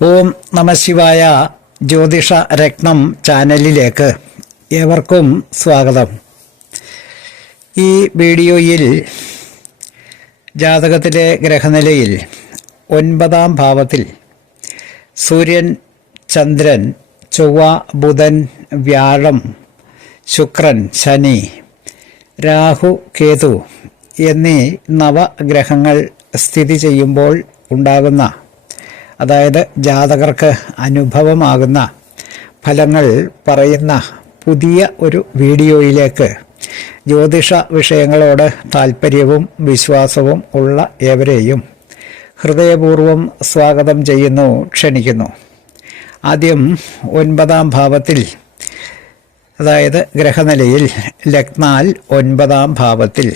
ഓം നമശിവായ ജ്യോതിഷ രത്നം ചാനലിലേക്ക് ഏവർക്കും സ്വാഗതം. ഈ വീഡിയോയിൽ ജാതകത്തിലെ ഗ്രഹനിലയിൽ ഒൻപതാം ഭാവത്തിൽ സൂര്യൻ ചന്ദ്രൻ ചൊവ്വ ബുധൻ വ്യാഴം ശുക്രൻ ശനി രാഹു കേതു എന്നീ നവഗ്രഹങ്ങൾ സ്ഥിതി ചെയ്യുമ്പോൾ ഉണ്ടാകുന്ന അതായത് ജാതകർക്ക് അനുഭവമാകുന്ന ഫലങ്ങൾ പറയുന്ന പുതിയ ഒരു വീഡിയോയിലേക്ക് ജ്യോതിഷ വിഷയങ്ങളോട് താല്പര്യവും വിശ്വാസവും ഉള്ള ഏവരെയും ഹൃദയപൂർവം സ്വാഗതം ചെയ്യുന്നു ക്ഷണിക്കുന്നു. ആദ്യം ഒൻപതാം ഭാവത്തിൽ അതായത് ഗ്രഹനിലയിൽ ലഗ്നാൽ ഒൻപതാം ഭാവത്തിൽ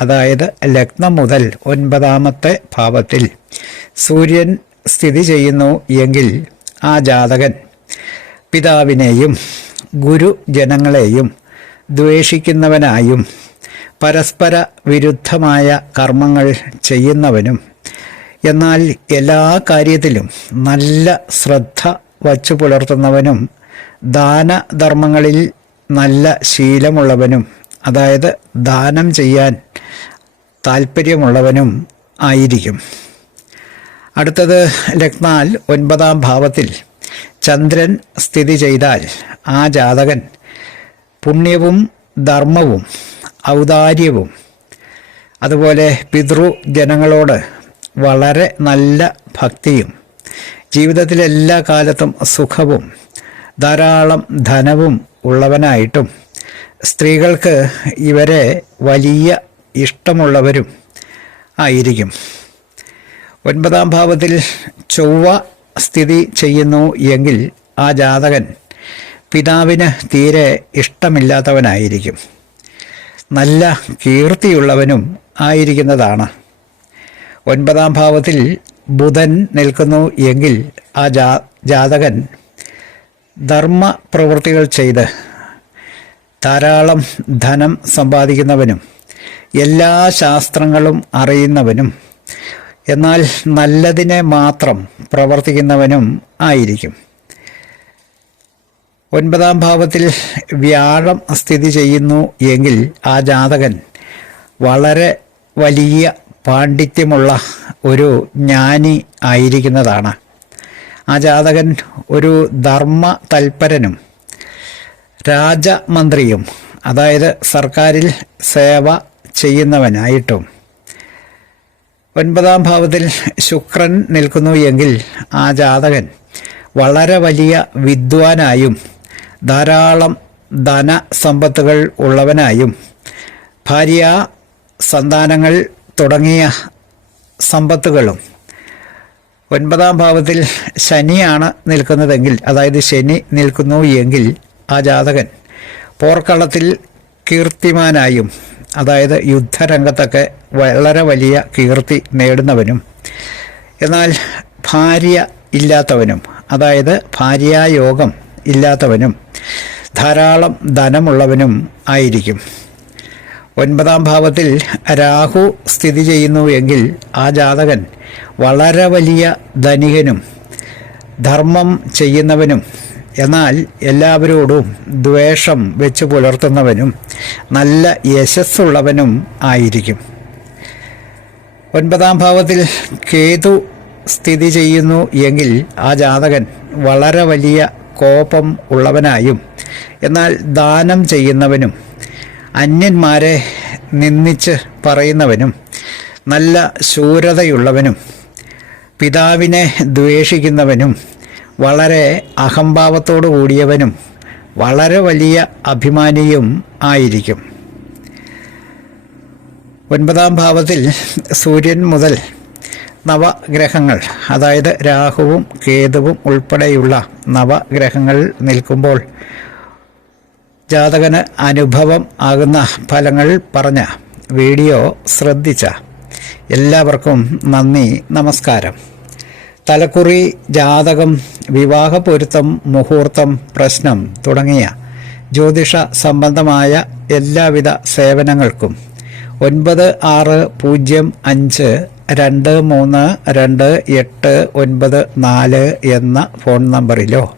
അതായത് ലഗ്നം മുതൽ ഒൻപതാമത്തെ ഭാവത്തിൽ സൂര്യൻ സ്ഥിതി ചെയ്യുന്നു എങ്കിൽ ആ ജാതകൻ പിതാവിനെയും ഗുരുജനങ്ങളെയും ദ്വേഷിക്കുന്നവനായും പരസ്പര വിരുദ്ധമായ കർമ്മങ്ങൾ ചെയ്യുന്നവനും എന്നാൽ എല്ലാ കാര്യത്തിലും നല്ല ശ്രദ്ധ വച്ചു പുലർത്തുന്നവനും ദാനധർമ്മങ്ങളിൽ നല്ല ശീലമുള്ളവനും അതായത് ദാനം ചെയ്യാൻ താല്പര്യമുള്ളവനും ആയിരിക്കും. അടുത്തത് ലഗ്നാൽ ഒൻപതാം ഭാവത്തിൽ ചന്ദ്രൻ സ്ഥിതി ചെയ്താൽ ആ ജാതകൻ പുണ്യവും ധർമ്മവും ഔദാര്യവും അതുപോലെ പിതൃജനങ്ങളോട് വളരെ നല്ല ഭക്തിയും ജീവിതത്തിലെ എല്ലാ കാലത്തും സുഖവും ധാരാളം ധനവും ഉള്ളവനായിട്ടും സ്ത്രീകൾക്ക് ഇവരെ വലിയ ഇഷ്ടമുള്ളവരും ആയിരിക്കും. ഒൻപതാം ഭാവത്തിൽ ചൊവ്വ സ്ഥിതി ചെയ്യുന്നു എങ്കിൽ ആ ജാതകൻ പിതാവിന് തീരെ ഇഷ്ടമില്ലാത്തവനായിരിക്കും. നല്ല കീർത്തിയുള്ളവനും ആയിരിക്കുന്നതാണ്. ഒൻപതാം ഭാവത്തിൽ ബുധൻ നിൽക്കുന്നു എങ്കിൽ ആ ജാ ജാതകൻ ധർമ്മ പ്രവൃത്തികൾ ചെയ്ത് ധാരാളം ധനം സമ്പാദിക്കുന്നവനും എല്ലാ ശാസ്ത്രങ്ങളും അറിയുന്നവനും എന്നാൽ നല്ലതിനെ മാത്രം പ്രവർത്തിക്കുന്നവനും ആയിരിക്കും. ഒൻപതാം ഭാവത്തിൽ വ്യാഴം സ്ഥിതി ചെയ്യുന്നു എങ്കിൽ ആ ജാതകൻ വളരെ വലിയ പാണ്ഡിത്യമുള്ള ഒരു ജ്ഞാനി ആയിരിക്കുന്നതാണ്. ആ ജാതകൻ ഒരു ധർമ്മ തൽപരനും രാജമന്ത്രിയും അതായത് സർക്കാരിൽ സേവ ചെയ്യുന്നവനായിട്ടും ഒൻപതാം ഭാവത്തിൽ ശുക്രൻ നിൽക്കുന്നു എങ്കിൽ ആ ജാതകൻ വളരെ വലിയ വിദ്വാനായും ധാരാളം ധനസമ്പത്തുകൾ ഉള്ളവനായും ഭാര്യ സന്താനങ്ങൾ തുടങ്ങിയ സമ്പത്തുകളും ഒൻപതാം ഭാവത്തിൽ ശനിയാണ് നിൽക്കുന്നതെങ്കിൽ അതായത് ശനി നിൽക്കുന്നു എങ്കിൽ ആ ജാതകൻ പോർക്കളത്തിൽ കീർത്തിമാനായും അതായത് യുദ്ധരംഗത്തൊക്കെ വളരെ വലിയ കീർത്തി നേടുന്നവനും എന്നാൽ ഭാര്യ ഇല്ലാത്തവനും അതായത് ഭാര്യായോഗം ഇല്ലാത്തവനും ധാരാളം ധനമുള്ളവനും ആയിരിക്കും. ഒൻപതാം ഭാവത്തിൽ രാഹു സ്ഥിതി ചെയ്യുന്നു എങ്കിൽ ആ ജാതകൻ വളരെ വലിയ ധനികനും ധർമ്മം ചെയ്യുന്നവനും എന്നാൽ എല്ലാവരോടും ദ്വേഷം വെച്ച് പുലർത്തുന്നവനും നല്ല യശസ്സുള്ളവനും ആയിരിക്കും. ഒൻപതാം ഭാവത്തിൽ കേതു സ്ഥിതി ചെയ്യുന്നു എങ്കിൽ ആ ജാതകൻ വളരെ വലിയ കോപം ഉള്ളവനായും എന്നാൽ ദാനം ചെയ്യുന്നവനും അന്യന്മാരെ നിന്ദിച്ച് പറയുന്നവനും നല്ല ശൂരതയുള്ളവനും പിതാവിനെ ദ്വേഷിക്കുന്നവനും വളരെ അഹംഭാവത്തോടു കൂടിയവനും വളരെ വലിയ അഭിമാനിയും ആയിരിക്കും. ഒൻപതാം ഭാവത്തിൽ സൂര്യൻ മുതൽ നവഗ്രഹങ്ങൾ അതായത് രാഹുവും കേതുവും ഉൾപ്പെടെയുള്ള നവഗ്രഹങ്ങൾ നിൽക്കുമ്പോൾ ജാതകന് അനുഭവം ആകുന്ന ഫലങ്ങൾ പറഞ്ഞ വീഡിയോ ശ്രദ്ധിച്ച എല്ലാവർക്കും നന്ദി നമസ്കാരം. തലക്കുറി ജാതകം വിവാഹ പൊരുത്തം മുഹൂർത്തം പ്രശ്നം തുടങ്ങിയ ജ്യോതിഷ സംബന്ധമായ എല്ലാവിധ സേവനങ്ങൾക്കും ഒൻപത് ആറ് പൂജ്യം അഞ്ച് രണ്ട് മൂന്ന് രണ്ട് എട്ട് ഒൻപത് നാല് എന്ന ഫോൺ നമ്പറിലോ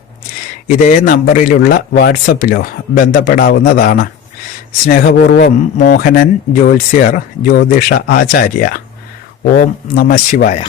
ഇതേ നമ്പറിലുള്ള വാട്സപ്പിലോ ബന്ധപ്പെടാവുന്നതാണ്. സ്നേഹപൂർവം മോഹനൻ ജ്യോത്സ്യർ ജ്യോതിഷ ആചാര്യ. ഓം നമ ശിവായ.